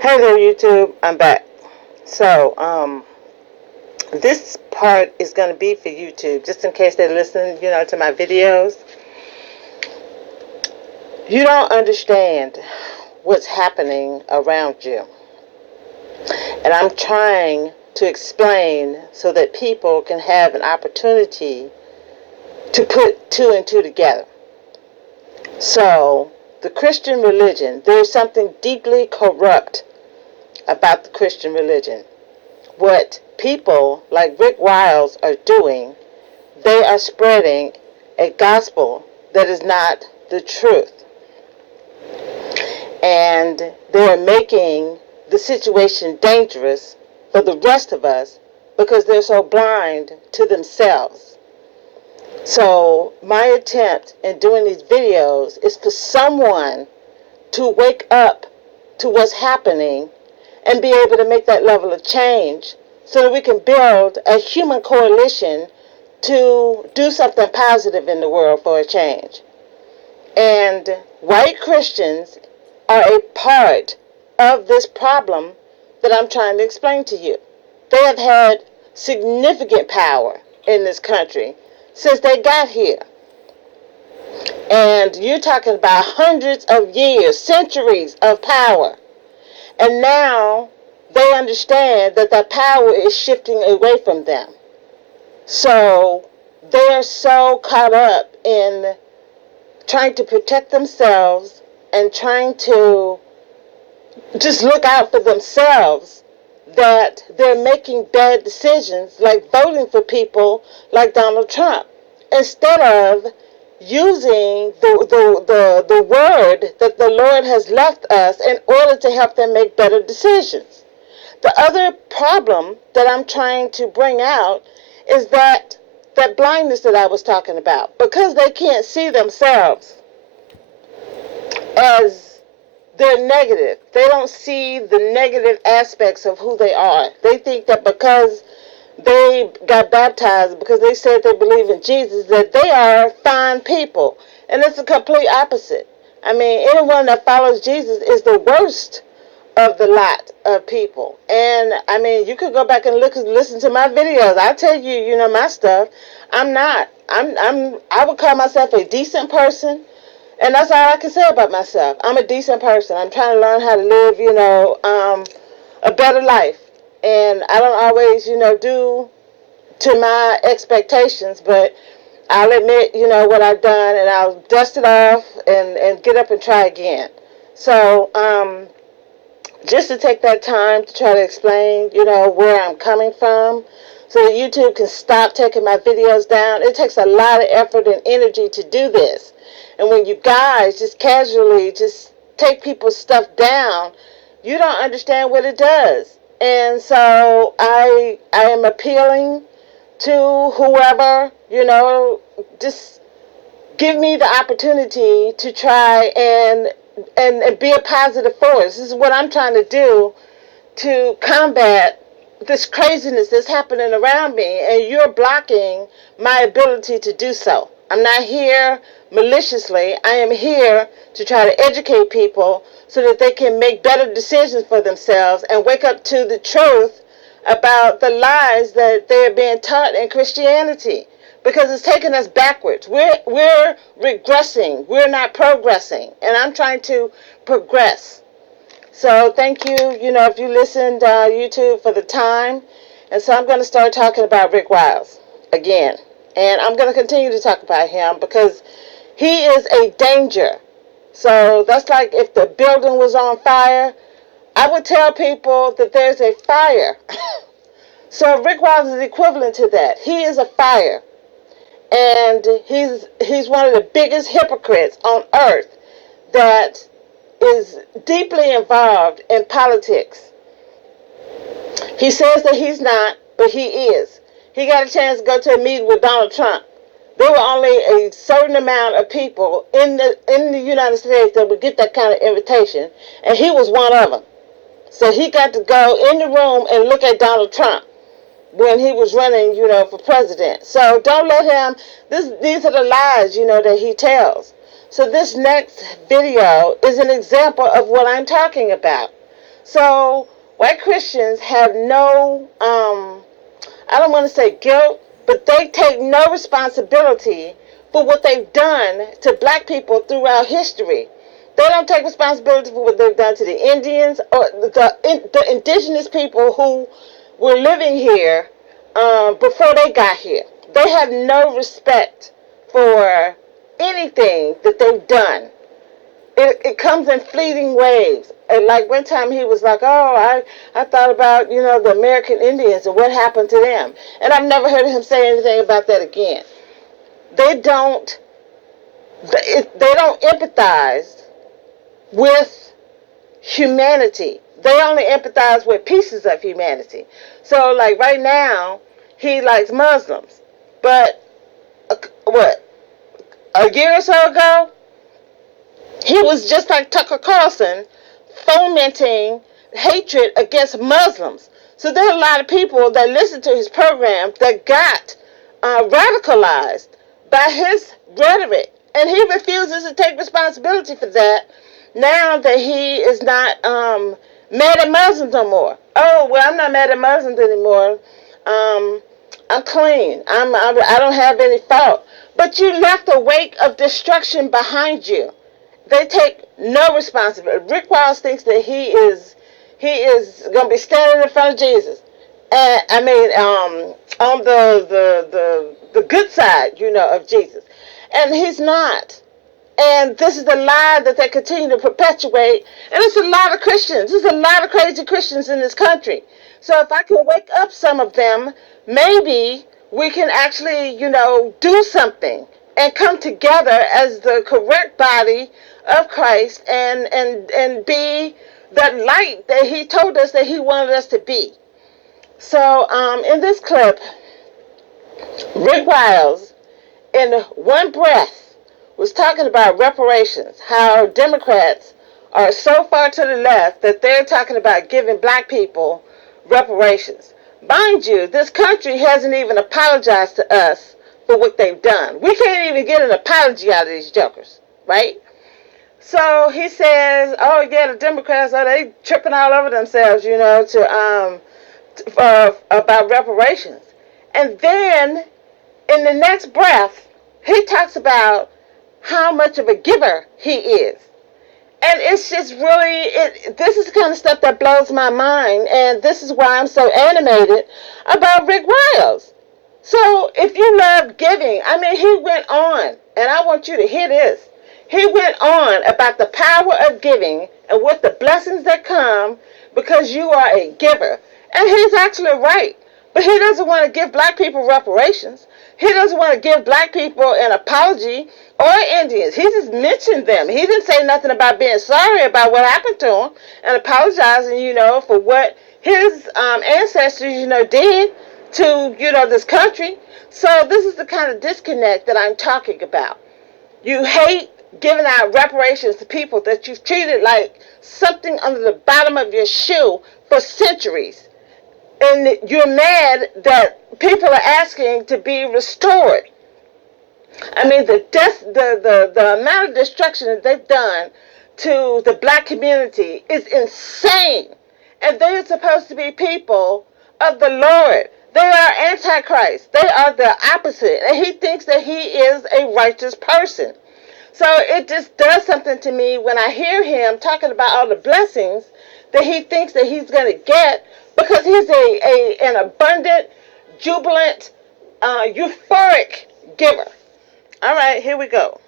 Hey there, YouTube. I'm back. So, this part is going to be for YouTube, just in case they listen, to my videos. You don't understand what's happening around you. And I'm trying to explain so that people can have an opportunity to put two and two together. So, the Christian religion, there's something deeply corrupt about the Christian religion. What people like Rick Wiles are doing, they are spreading a gospel that is not the truth. And they're making the situation dangerous for the rest of us because they're so blind to themselves. So my attempt in doing these videos is for someone to wake up to what's happening and be able to make that level of change so that we can build a human coalition to do something positive in the world for a change. And white Christians are a part of this problem that I'm trying to explain to you. They have had significant power in this country since they got here. And you're talking about hundreds of years, centuries of power. And now they understand that that power is shifting away from them. So they're so caught up in trying to protect themselves and trying to just look out for themselves that they're making bad decisions, like voting for people like Donald Trump, instead of using the word that the Lord has left us in order to help them make better decisions. The other problem that I'm trying to bring out is that blindness that I was talking about. Because they can't see themselves as they're negative. They don't see the negative aspects of who they are. They think that because they got baptized, because they said they believe in Jesus, that they are fine people. And it's the complete opposite. I mean, anyone that follows Jesus is the worst of the lot of people. And I mean, you could go back and listen to my videos. I tell you, my stuff. I would call myself a decent person. And that's all I can say about myself. I'm a decent person. I'm trying to learn how to live, a better life. And I don't always, do to my expectations, but I'll admit, what I've done, and I'll dust it off and get up and try again. So, just to take that time to try to explain, where I'm coming from, so that YouTube can stop taking my videos down. It takes a lot of effort and energy to do this. And when you guys just casually just take people's stuff down, you don't understand what it does. And so I am appealing to whoever, just give me the opportunity to try and be a positive force. This is what I'm trying to do to combat this craziness that's happening around me, and you're blocking my ability to do so. I'm not here maliciously. I am here to try to educate people so that they can make better decisions for themselves and wake up to the truth about the lies that they're being taught in Christianity, because it's taking us backwards. We're regressing. We're not progressing, and I'm trying to progress. So thank you, if you listened, YouTube, for the time. And so I'm going to start talking about Rick Wiles again. And I'm going to continue to talk about him because he is a danger. So that's like if the building was on fire, I would tell people that there's a fire. So Rick Wiles is equivalent to that. He is a fire. And he's one of the biggest hypocrites on earth that is deeply involved in politics. He says that he's not, but he is. He got a chance to go to a meeting with Donald Trump. There were only a certain amount of people in the United States that would get that kind of invitation, and he was one of them. So he got to go in the room and look at Donald Trump when he was running, for president. So don't let him, these are the lies, that he tells. So this next video is an example of what I'm talking about. So white Christians have no, I don't want to say guilt, but they take no responsibility for what they've done to black people throughout history. They don't take responsibility for what they've done to the Indians or the indigenous people who were living here before they got here. They have no respect for anything that they've done. It comes in fleeting waves. And like one time he was like, oh, I thought about, the American Indians and what happened to them. And I've never heard him say anything about that again. They don't empathize with humanity. They only empathize with pieces of humanity. So like right now, he likes Muslims. But a year or so ago, he was just like Tucker Carlson, fomenting hatred against Muslims. So there are a lot of people that listen to his program that got radicalized by his rhetoric. And he refuses to take responsibility for that now that he is not mad at Muslims no more. Oh, well, I'm not mad at Muslims anymore. I'm clean. I don't have any fault. But you left a wake of destruction behind you. They take no responsibility. Rick Wiles thinks that he is going to be standing in front of Jesus. And on the good side, of Jesus. And he's not. And this is the lie that they continue to perpetuate. And it's a lot of Christians. There's a lot of crazy Christians in this country. So if I can wake up some of them, maybe we can actually, do something and come together as the correct body of Christ and be that light that he told us that he wanted us to be. So in this clip, Rick Wiles, in one breath, was talking about reparations, how Democrats are so far to the left that they're talking about giving black people reparations. Mind you, this country hasn't even apologized to us for what they've done. We can't even get an apology out of these jokers, right? So he says, oh yeah, the Democrats, they tripping all over themselves, about reparations. And then in the next breath, he talks about how much of a giver he is. And it's just really, this is the kind of stuff that blows my mind. And this is why I'm so animated about Rick Wiles. So if you love giving, he went on, and I want you to hear this. He went on about the power of giving and what the blessings that come because you are a giver. And he's actually right. But he doesn't want to give black people reparations. He doesn't want to give black people an apology or Indians. He just mentioned them. He didn't say nothing about being sorry about what happened to him and apologizing, for what his ancestors, did to, this country. So this is the kind of disconnect that I'm talking about. You hate giving out reparations to people that you've treated like something under the bottom of your shoe for centuries. And you're mad that people are asking to be restored. The amount of destruction that they've done to the black community is insane. And they're supposed to be people of the Lord. They are antichrist. They are the opposite. And he thinks that he is a righteous person. So it just does something to me when I hear him talking about all the blessings that he thinks that he's going to get because he's an abundant, jubilant, euphoric giver. All right, here we go.